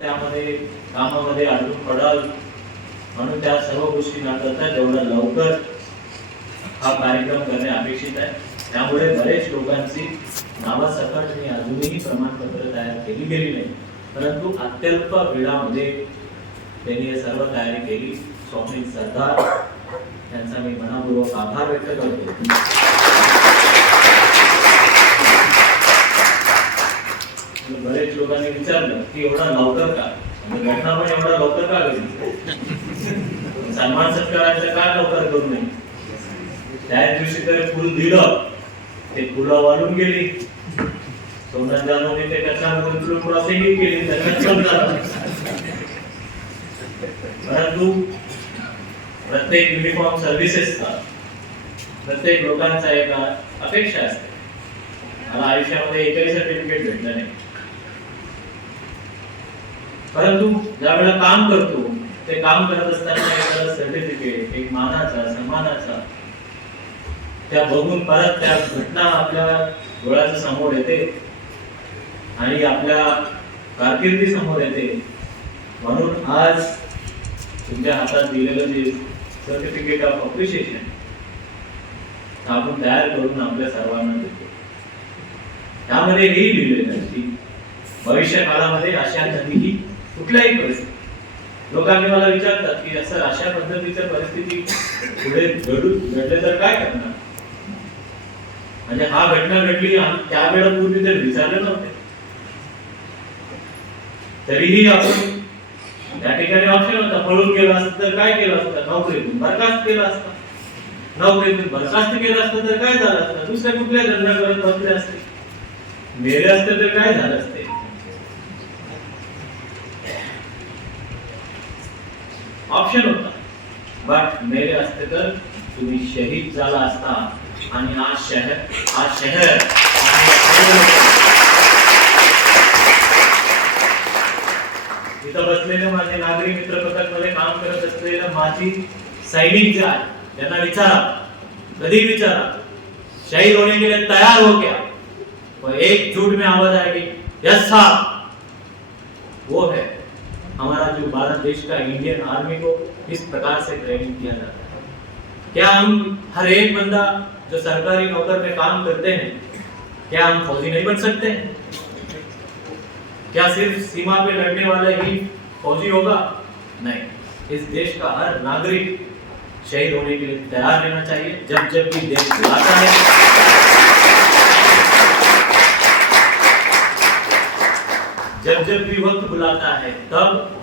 त्यामध्ये कामामध्ये अडकून पडाल म्हणून त्या सर्व गोष्टी न करता जेवढा लवकर हा कार्यक्रम करणे अपेक्षित आहे. त्यामुळे बरेच लोकांची नावासकट मी अजूनही प्रमाणपत्र तयार केली गेली नाही, परंतु अत्यल्प वेळामध्ये त्यांनी हे सर्व तयारी केली. स्वप्नील सरदार यांचा मी मनापूर्वक आभार व्यक्त करतो. बरेच लोकांनी विचारलं की एवढा लवकर का, घटना पण एवढा लवकर का घडली, सन्मान सत्काराचं का लवकर करू नये. त्या दिवशी तरी फुल दिलं, ते फुलं वाळून गेली. सोमनाथ जानोने ते कचरा क्रॉसिंग केली, परंतु प्रत्येक युनिफॉर्म सर्व्हिसेसचा प्रत्येक लोकांचा एक अपेक्षा असते. मला आयुष्यामध्ये एकही सर्टिफिकेट भेटलं नाही, परंतु ज्या वेळेला काम करतो ते काम करत असताना एक सर्टिफिकेट, एक मानाचा सन्मानाचा त्या बघून परत त्या घटना आपल्या डोळ्याच्या समोर येते आणि आपल्या कारकिर्दी समोर येते. म्हणून आज तुमच्या हातात दिलेलं जे सर्टिफिकेट ऑफ अप्रिशिएशन आपण तयार करून आपल्या सर्वांना देतो. त्यामध्ये हेही लिहिलेलं आहे की भविष्य काळामध्ये अशा कधीही कुठल्याही परिस्थिती लोकांनी मला विचारतात की असं अशा पद्धतीच्या परिस्थिती पुढे घडले तर काय करणार. म्हणजे हा घटना घडली त्या वेळापूर्वी तर विचारलं नव्हते, तरीही आपण त्या ठिकाणी ऑप्शन होता. पळून गेला असतं तर काय केलं असतं, नोकरीतून बरखास्त केलं असतं. नोकरीतून बरखास्त केलं असतं तर काय झालं असतं, दुसऱ्या कुठल्या धंदा करत बसले असते, मेले असते तर काय झालं असते. ऑप्शन होता, बट मेले असते तर तुम्ही शहीद झाला असता. आणि आज शहर इथं बसलेले माझे नागरिक मित्र पथक मध्ये काम करत असलेले माझी सैनिक जे आहेत त्यांना विचारा, कधी विचारा, शहीद होने के लिए तैयार हो क्या. और एक झूठ में आवाज आएगी, यस साहब. वो है हमारा जो भारत देश का इंडियन आर्मी को इस प्रकार से ट्रेनिंग किया जाता है. क्या हम हर एक बंदा जो सरकारी नौकर में काम करते हैं, क्या हम फौजी नहीं बन सकते हैं? क्या सिर्फ सीमा पे लड़ने वाला ही फौजी होगा? नहीं, इस देश का हर नागरिक शहीद होने के लिए तैयार रहना चाहिए. जब जब भी देश बुलाता है, जब जब भी वक्त बुलाता है, तब